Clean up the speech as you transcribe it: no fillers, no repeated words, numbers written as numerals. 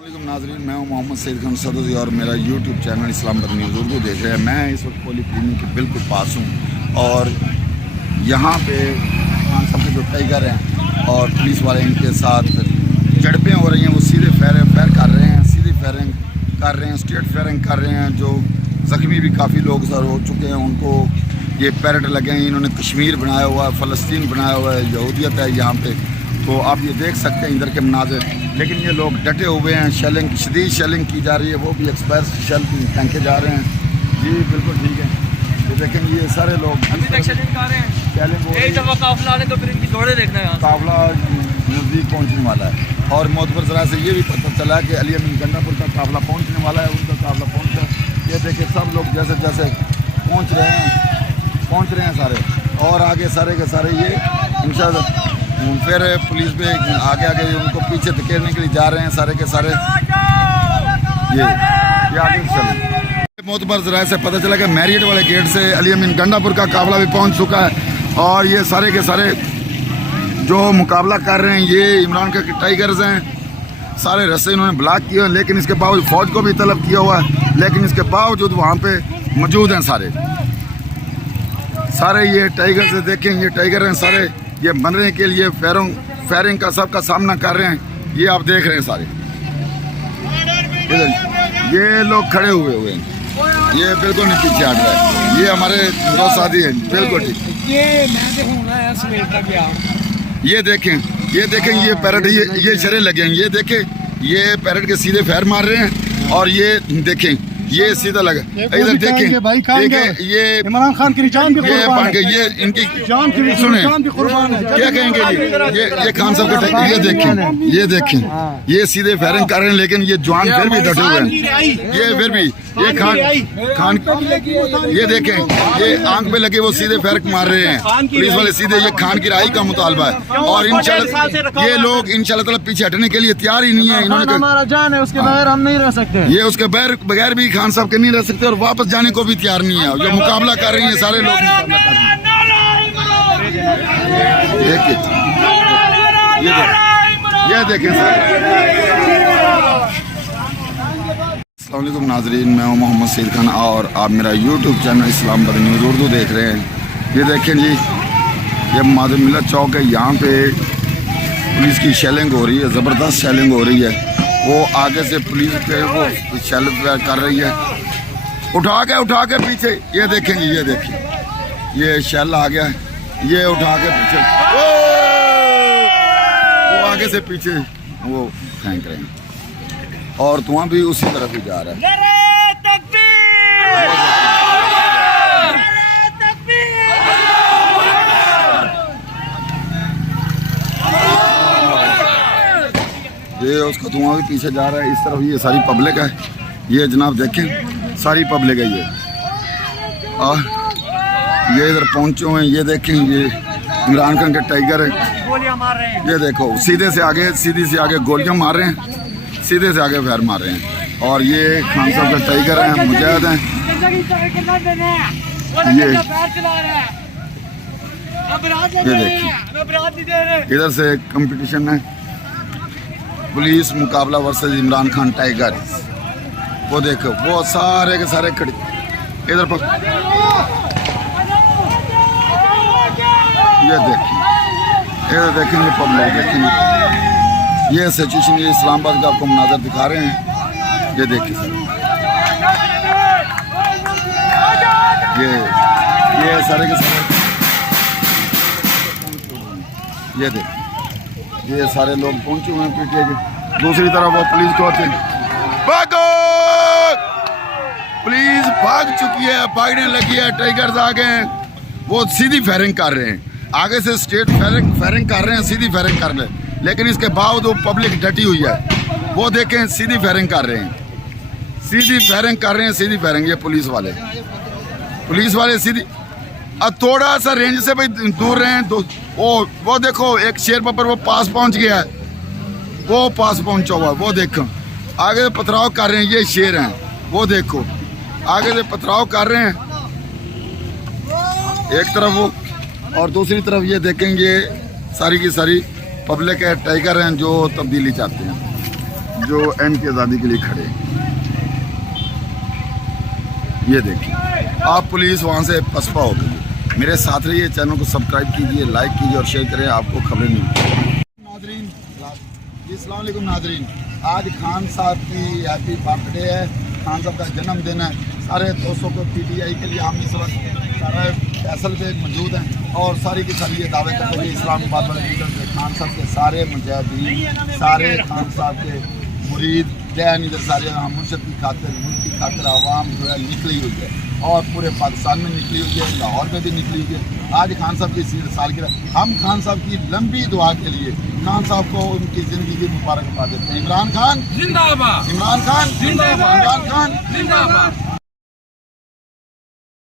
वालेकुम नाज़रीन, मैं हूं मोहम्मद सईद खान सदोजी और मेरा YouTube channel Islamabad news Urdu देख रहे हैं। मैं इस वक्त पोली क्लिनिक के बिल्कुल पास हूं और यहां पे खान साहब के जो टाइगर हैं और पुलिस वाले इनके साथ झड़पें हो रही हैं। वो सीधे फायर कर रहे हैं, सीधी फायरिंग कर रहे हैं, स्ट्रेट फायरिंग कर रहे हैं। जो ज़ख्मी भी काफ़ी लोग सर हो चुके हैं, उनको ये पैरेड लगे हैं। इन्होंने कश्मीर बनाया हुआ है, फ़लस्तीन बनाया हुआ है, यहूदियत है यहाँ पे। तो आप ये देख सकते हैं इधर के मनाज़िर, लेकिन ये लोग डटे हुए हैं। शेलिंग, शदीद शेलिंग की जा रही है, वो भी एक्सपायर शेल फेंके जा रहे हैं। जी बिल्कुल ठीक है। ये देखें ये सारे लोग काफिला नज़दीक पहुँचने वाला है और मोतबर ज़रा से ये भी पता चला कि अली अमीन गंडापुर का काफिला पहुँचने वाला है, उनका काफिला पहुँचा। ये देखें सब लोग जैसे जैसे पहुँच रहे हैं सारे, और आगे सारे के सारे ये इंशाअल्लाह फिर पुलिस पे आगे आगे उनको पीछे धकेलने के लिए जा रहे हैं सारे के सारे। ये आगे चल मोतबर ज़राए से पता चला कि मैरियट वाले गेट से अली अमीन गंडापुर का काफिला भी पहुंच चुका है और ये सारे के सारे जो मुकाबला कर रहे हैं ये इमरान खान के टाइगर्स हैं। सारे रास्ते इन्होंने ब्लॉक किए हैं, लेकिन इसके बावजूद फौज को भी तलब किया हुआ है, लेकिन इसके बावजूद वहाँ पे मौजूद हैं सारे ये टाइगर्स हैं। देखें ये टाइगर हैं सारे, ये बनने के लिए फायरिंग का सबका सामना कर रहे हैं। ये आप देख रहे हैं सारे ये लोग खड़े हुए हैं, ये बिल्कुल नहीं पीछे हट रहा है। ये हमारे दोस्त साथी हैं, बिल्कुल ठीक। ये देखें ये पैरेट ये शरे लगे हैं। ये देखें ये पैरेट के सीधे फायर मार रहे हैं और ये देखें ये सीधा लगा। इधर देखें ये इमरान खान की जान भी कुर्बान है, ये इनकी जान की सुने कुर्बान है। क्या कहेंगे ये खान साहब का ये देखें ये सीधे फायरिंग कर रहे हैं, लेकिन ये जवान फिर भी डटे हुए हैं। ये फिर भी ये खान ये देखें ये आंख पे लगे वो सीधे फायर मार रहे हैं पुलिस वाले सीधे। ये खान की राही का मुतालबा है और इंशाल्लाह ये लोग इंशाल्लाह पीछे हटने के लिए तैयार ही नहीं है। इन्होंने हमारा जान है, उसके बगैर हम नहीं रह सकते। ये उसके बगैर भी खान साहब के नहीं रह सकते और वापस जाने को भी तैयार नहीं है। ये मुकाबला कर रही है, सारे लोग मुकाबला कर रहे हैं। ये देखें अस्सलाम वालेकुम नाज़रीन, मैं हूं मोहम्मद सईद खान और आप मेरा YouTube channel Islamabad news Urdu देख रहे हैं। ये देखें जी ये माधव मिलत चौक है, यहाँ पे पुलिस की शेलिंग हो रही है, ज़बरदस्त शेलिंग हो रही है। वो आगे से पुलिस पे वो शेल कर रही है, उठा के पीछे। ये देखें ये शेल आ गया, ये उठा के पीछे वो आगे से पीछे वो फेंक रहे हैं और धुआं भी उसी तरफ ही जा रहा है। ये उसका धुआं भी पीछे जा रहा है इस तरफ। ये सारी पब्लिक है, ये जनाब देखें सारी पब्लिक है ये इधर पहुंचे हुए हैं। ये देखें ये इमरान खान के टाइगर है। ये देखो सीधे से आगे गोलियां मार रहे हैं, सीधे से आगे फायर मार रहे हैं और ये खान साहब का टाइगर हैं, मुजाहिद हैं। ये देखिए इधर से कंपटीशन है, पुलिस मुकाबला वर्सेस इमरान खान टाइगर। वो देखो वो सारे के सारे खड़े इधर पर। ये देखेंगे पब्लिक देखेंगे। ये सिचुएशन ये इस्लामाबाद का आपको मनाज़र दिखा रहे हैं। ये देखिए सर ये सारे के सारे ये देखिए ये सारे लोग पहुंचे हुए हैं पीटीए के। दूसरी तरफ वो पुलिस को आते भागो, पुलिस भाग चुकी है, भागने लगी है। टाइगर्स आ गए हैं, वो सीधी फायरिंग कर रहे हैं, आगे से स्ट्रेट फायरिंग कर रहे हैं, सीधी फायरिंग कर रहे हैं, लेकिन इसके बावजूद वो पब्लिक डटी हुई है। वो देखें सीधी फायरिंग कर रहे हैं, सीधी फायरिंग। ये पुलिस वाले सीधी अब थोड़ा सा रेंज से भाई दूर रहे हैं। वो देखो एक शेर पर वो पास पहुंच गया है, वो पास पहुंचा हुआ है। वो देखो आगे से पथराव कर रहे हैं, ये शेर हैं। वो देखो आगे से पथराव कर रहे हैं एक तरफ वो, और दूसरी तरफ ये देखेंगे सारी की सारी पब्लिक है, टाइगर हैं जो तब्दीली चाहते हैं। जो एंड की आज़ादी के लिए खड़े हैं। ये देखिए, आप पुलिस वहाँ से पसपा हो गई। मेरे साथ रहिए, चैनल को सब्सक्राइब कीजिए, लाइक कीजिए और शेयर करें, आपको खबरें मिलती। नादरीन, अस्सलाम वालेकुम नादरीन, आज खान साहब की हैप्पी बर्थडे है। खान साहब का जन्मदिन है। सारे दोस्तों को PTI के लिए हम इस वक्त सारा फैसल पे मौजूद हैं और सारी की सारी ये दावे करते हैं कि इस्लामाबाद वाले खान साहब के सारे मुजाहिदीन, सारे खान साहब के मुरीद जैन इधर सारे हम मुर्शद की खातिर, मुल्क की खातिर आवाम जो है निकली हुई है और पूरे पाकिस्तान में निकली हुई है, लाहौर में भी निकली हुई है। आज खान साहब की सालगिरह, हम खान साहब की लंबी दुआ के लिए खान साहब को उनकी ज़िंदगी की मुबारकबाद देते हैं। इमरान खान जिंदाबाद, इमरान खान जिंदाबाद, इमरान खान जिंदाबाद।